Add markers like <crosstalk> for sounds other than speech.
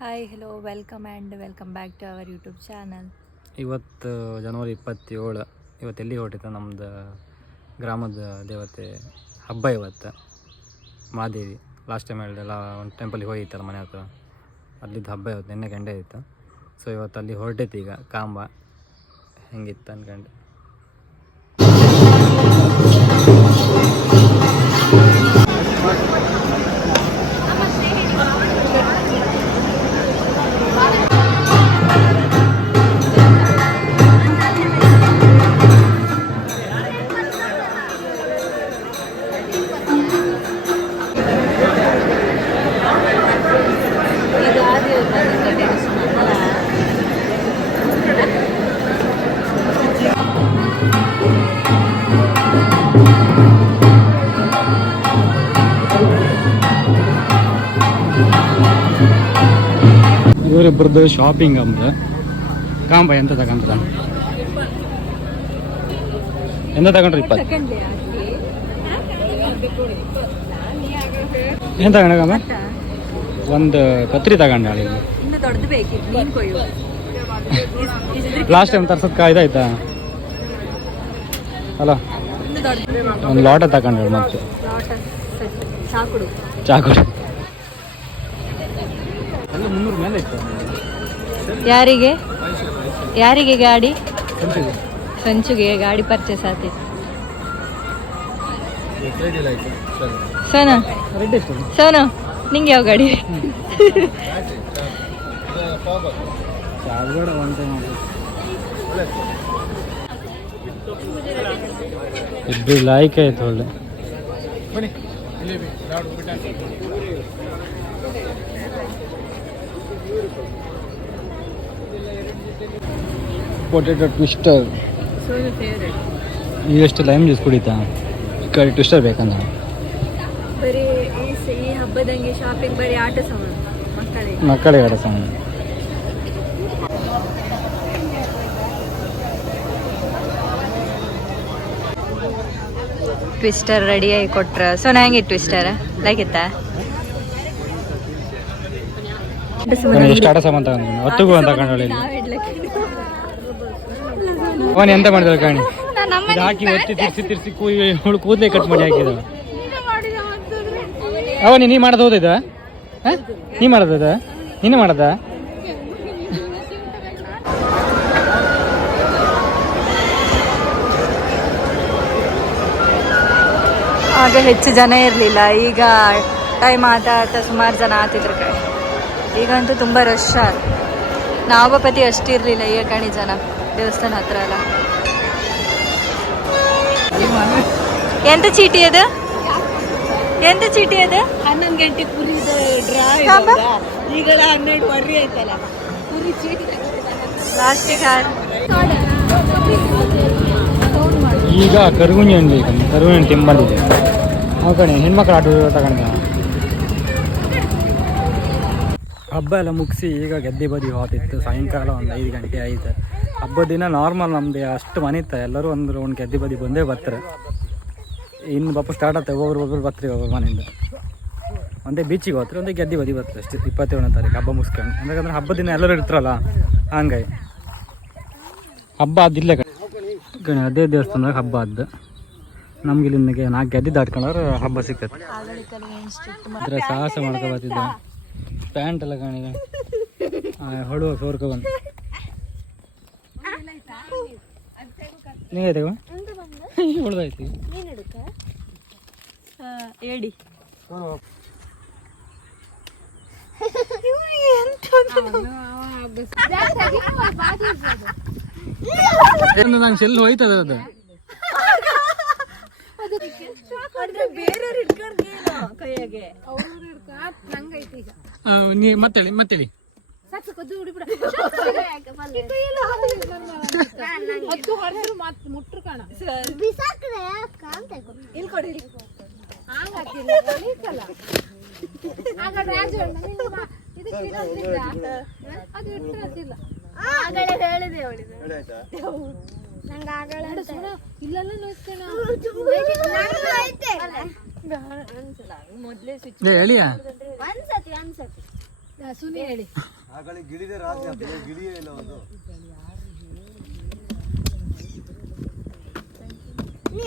Hi hello welcome and welcome back to our YouTube channel ಇವತ್ತು ಜನವರಿ ಇಪ್ಪತ್ತೇಳು, ಇವತ್ತು ಎಲ್ಲಿ ಹೊರಟಿತ್ತು ನಮ್ಮದು ಗ್ರಾಮದ ದೇವತೆ ಹಬ್ಬ ಇವತ್ತು? ಮಾದೇವಿ ಲಾಸ್ಟ್ ಟೈಮ್ ಹೇಳಿದೆಲ್ಲ ಒಂದು ಟೆಂಪಲ್ಲಿಗೆ ಹೋಗಿತ್ತಲ್ಲ ಮನೆ ಹತ್ರ? ಅಲ್ಲಿದ್ದು ಹಬ್ಬ ಇವತ್ತು, ನಿನ್ನೆ ಗಂಡೆ ಇತ್ತು. ಸೊ ಇವತ್ತು ಅಲ್ಲಿ ಹೊರಟೈತಿ ಈಗ, ಕಾಂಬ. ಹೆಂಗಿತ್ತು ಅನ್ಕಂಡು. ಇವರಿಬ್ಬರದ್ದು ಶಾಪಿಂಗ್ ಅಂದ್ರೆ ಕಾಂಬ ಎಂತ ತಗೊಂಡ್ರ? ಎಂತ ತಗೊಂಡ್ರಿ ಇಪ್ಪತ್ತು? ಏನು ತಗೊಂಡ ಕಾಂಬ? ಒಂದು ಕತ್ರಿ ತಗೊಂಡ ಲಾಸ್ಟ್ ಟೈಮ್ ತರ್ಸದ್ ಕಾಯ್ದಾಯ್ತಾ ಅಲ್ಲ ಒಂದು ಲಾಟ ತಗೊಂಡ್ರು ಮತ್ತೆ ಚಾಕುಡು ಚಾಕುಡು ಮುನ್ನೂರು ಮೇಲೆ ಇತ್ತು. ಯಾರಿಗೆ? ಯಾರಿಗೆ ಗಾಡಿ? ಸಂಚುಗೆ ಗಾಡಿ ಪರ್ಚೇಸ್ ಆತಿತ್ತು ಸೋನಾ? ಸೋನು, ನಿಂಗೆ ಯಾವ ಗಾಡಿ? ಲಾಯ್ಕ್ ಆಯ್ತು ಒಳ್ಳೆ. ಪೊಟೆಟೊ ಟ್ವಿಸ್ಟರ್ ಈಗಷ್ಟು ಫೇವ್ರೆಟ್ ಈಗ ಎಷ್ಟು ಲೈಮ್ ಜ್ಯೂಸ್ ಕುಡಿತಾ ಕಡೆ ಟ್ವಿಸ್ಟರ್ ಬೇಕಂದ ಬರೀ ಈ ಸ- ಈ ಹಬ್ಬದಂಗೆ ಶಾಪಿಂಗ್ ಬರೀ ಆಟ ಸಾಮಾನು ಮಕ್ಕಳಿಗೆ. ಮಕ್ಕಳಿಗೆ ಆಟ ಸಾಮಾನು. ಟ್ವಿಸ್ಟರ್ ರೆಡಿಯಾಗಿ ಕೊಟ್ರ. ಸೊ ಹೆಂಗೆ ಟ್ವಿಸ್ಟರ್ ಲೈಕ್ ಇತ್ತಾ? ಎಷ್ಟು ಆಟ ಸಾಮಾನು ತಗೊಂಡು ಹೊತ್ತಿಗೂ ಅಂತ ತಗೊಂಡು ಅವನು ಎಂತ ಮಾಡಿದ್ರು ಕಾಣಿ? ಇದು ಹಾಕಿ ಒತ್ತಿ ತಿರ್ಸಿ ತಿರ್ಸಿ ಕೂಯಿ ಅವಳು ಕೂದಲೇ ಕಟ್ ಮಾಡಿ ಹಾಕಿದ ಅವನಿ ನೀ ಮಾಡೋದು ಹೋದಿದ ನೀ ಮಾಡೋದ ನೀನು ಮಾಡದ? ಆಗ ಹೆಚ್ಚು ಜನ ಇರಲಿಲ್ಲ. ಈಗ ಟೈಮ್ ಆತ ಆತ ಸುಮಾರು ಜನ ಆತಿದ್ರು ಕಡೆ ಈಗಂತೂ ತುಂಬ ರಶ್ ನಾವಪತಿ ಅಷ್ಟಿರಲಿಲ್ಲ ಈಗ ಕಣಿ ಜನ ದೇವಸ್ಥಾನ ಹತ್ರ ಅಲ್ಲ ಎಂತ ಚೀಟಿ ಅದು? ಎಂತ ಚೀಟಿ ಅದು? ಹನ್ನೊಂದು ಗಂಟೆ ಪುರಿ? ಈಗ ಹನ್ನೆರಡು ವರ್ರಿ ಆಯ್ತಲ್ಲ ಪುರಿ ಚೀಟಿ ಲಾಸ್ಟಿಗೆ ಈಗ ಕರುಗುಣಿ ಒಂದು ಈಗ ಕರುಗುಣಿ ಕಣೆ ಹೆಣ್ಮಕ್ಳು ಆಟ ತಗೊಂಡ ಹಬ್ಬ ಎಲ್ಲ ಮುಗಿಸಿ ಈಗ ಗೆದ್ದೆ ಬದಿ ಹೋತಿತ್ತು ಸಾಯಂಕಾಲ ಒಂದು ಐದು ಗಂಟೆ ಆಯ್ತು. ಹಬ್ಬದ ದಿನ ನಾರ್ಮಲ್ ನಮ್ದು ಅಷ್ಟು ಮನೆ ಇತ್ತು. ಎಲ್ಲರೂ ಒಂದು ಒಂದು ಗೆದ್ದೆ ಬದಿ ಬಂದೇ ಬರ್ತಾರೆ. ಇನ್ನು ಬಪ್ಪ ಸ್ಟಾರ್ಟ್ ಆಗ್ತದೆ ಒಬ್ಬರು ಒಬ್ಬರು ಬರ್ತೀವಿ ಒಬ್ಬರು ಮನೆಯಿಂದ. ಒಂದೇ ಬೀಚಿಗೆ ಹೋಗ್ತಾರೆ ಒಂದೇ ಗೆದ್ದೆ ಬದಿ ಬರ್ತಾರೆ ಅಷ್ಟೇ. ಇಪ್ಪತ್ತೇಳನೇ ತಾರೀಕು ಹಬ್ಬ ಮುಗಿಸ್ಕೊಂಡು. ಯಾಕಂದ್ರೆ ಹಬ್ಬದ ದಿನ ಎಲ್ಲರೂ ಇರ್ತಾರಲ್ಲ ಹಂಗಾಗಿ. ಹಬ್ಬ ಅದಿಲ್ಲ ಕಣೆ. ಅದೇ ದೇವಸ್ಥಾನದಾಗ ಹಬ್ಬ ಅದ್ದು ನಮ್ಗೆ ಇಲ್ಲಿಂದ ನಾಲ್ಕು ಗೆದ್ದೆ ದಾಟ್ಕೊಂಡ್ರೆ ಹಬ್ಬ ಸಿಕ್ಕತ್ತೆ ಅದ್ರ ಸಾಹಸ ಮಾಡ್ಕೊ ಬರ್ತಿದ್ದ. ಪ್ಯಾಂಟ್ ಎಲ್ಲ ಕಾಣಿಗ ಹೊಡುವ ಸೋರ್ಕ ಬಂದು. ನೀವೇ <laughs> ತಗೋ ಹೇಳಿ. ನಂಗೆ ಹೋಯ್ತದ ಅದು. ಕೈಯಾಗೆ? ಈಗ. ನೀ ಮತ್ತೇಳಿ ಮತ್ತೇಳಿ. ಹತ್ತು ಹೊರದ್ರು ಮತ್ ಮುಟ್ರು ಕಾಣ. ಇಲ್ಲಿ ಕೊಡಿ. ಹಂಗಾಕಿಲ್ಲ ಕಲೀತಲ್ಲ ಹಾಗಾದ್ರೆ ರಾಜು ಅಣ್ಣ ನಿನ್ನ ಮಾ- ಇದಕ್ಕೆ ಇಡೋದಿಲ್ಲ. ಅದು ಇಟ್ಟಿರೋದಿಲ್ಲ ನಂಗೆ ಆಗಲ್ಲ ಅಂತ. ಇಲ್ಲೆಲ್ಲ ನೋಡ್ತೇನೆ ನಂಗೂ ಐತೆ. ಸತಿ, ಸತಿ. ಸುನಿ ಹೇಳಿ. ಆಗಲೇ ಗಿಳಿದೆ ರಾಜ ಗಿಳಿಯೇ ಇಲ್ಲ ಒಂದು. ನೀ